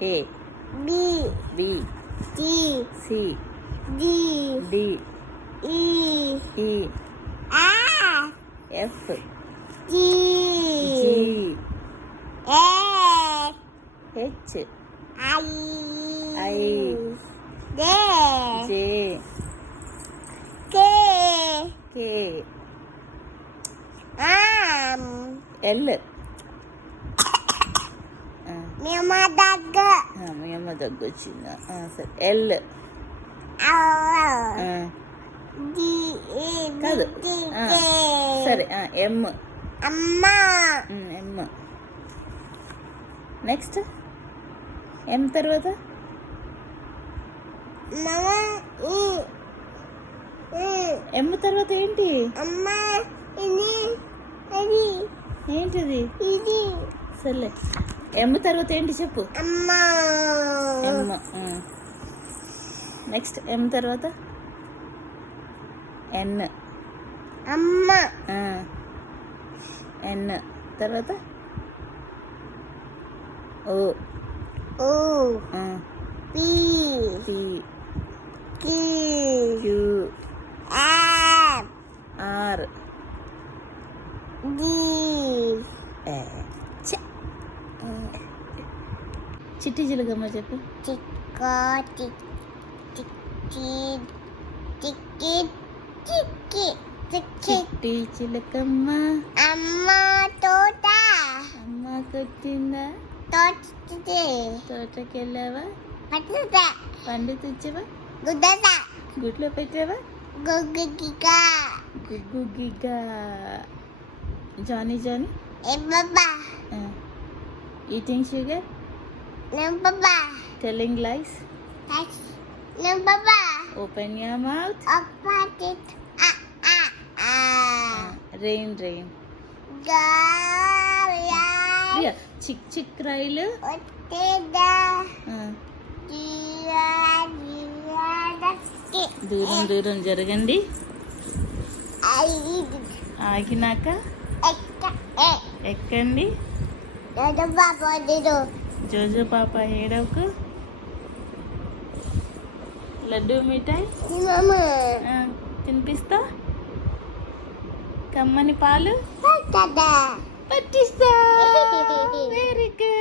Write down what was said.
A B B C C D D E E R F G G H H I I J J K K L మేము దగ్గ మీ అమ్మ దగ్గర వచ్చిందా సరే L కాదు సరే M అమ్మ M నెక్స్ట్ M తర్వాత M తర్వాత ఏంటి అమ్మ ఇది అది ఏంటిది ఇది సర్లే M తర్వాత ఏంటి చెప్పు అమ్మ M నెక్స్ట్ M తర్వాత N అమ్మ N తర్వాత O O P P Q F R D చిట్టి చిలుకమ్మ చెప్పు చిక్కా టిక్ టిక్కి టిక్కి టిక్కి టిక్కి చిట్టి చిలుకమ్మ అమ్మ తోట అమ్మ కొట్టిందా తోట తోటకి వెళ్ళావా పట్టుద పండు తెచ్చావా గుడ్డద గుట్లో పెట్టావా గుగ్గిగా గుగ్గు గిగ్గా Johnny Johnny yes papa eating sugar no papa telling lies no papa open your mouth అపాటిట్ రెయిన్ రెయిన్ గాయా చిక్ చిక్ రైలు ఒట్టేదా దూరం దూరం జరగండి ఆగినాక ఎక్కండి జోజో పాప ఏడవకు లడ్డు మిఠాయి తినిపిస్తా కమ్మని పాలు పట్టిస్తా వెరీ గుడ్